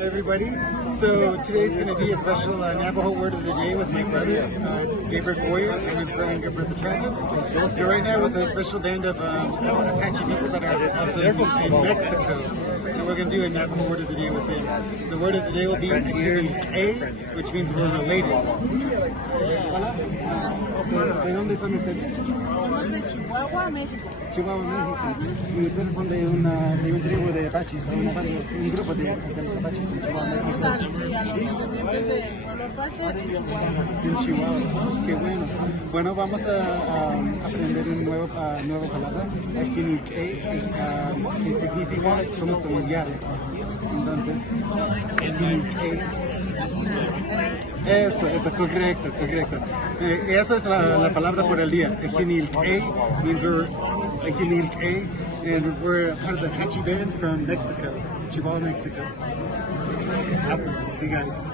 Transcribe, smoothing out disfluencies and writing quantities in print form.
everybody. So today's going to be a special Navajo word of the day with my brother, David Boyer, and his brother Travis. So right now with a special band of Apache people that are also in Mexico. So we're going to do a Navajo word of the day with them. The word of the day will be Ahiniilk'éí, which means we're related. Hola. ¿De dónde son ustedes? Somos de Chihuahua, México. Chihuahua, México. Y ustedes son de un tribu de Apaches, un grupo de los Apaches de Chihuahua, México. Sí, a los descendientes del pueblo Apache en Chihuahua. En Chihuahua, qué bueno. Bueno, vamos a aprender una nueva palabra, Ahiniilk'éí, que significa somos familiares. Entonces, Ahiniilk'éí. Eso, correcto. Eso es la palabra por el día. Ahiniilk'éí means we're Ahiniilk'éí, and we're part of the Apache band from Mexico, Chihuahua, Mexico. Awesome. See you guys.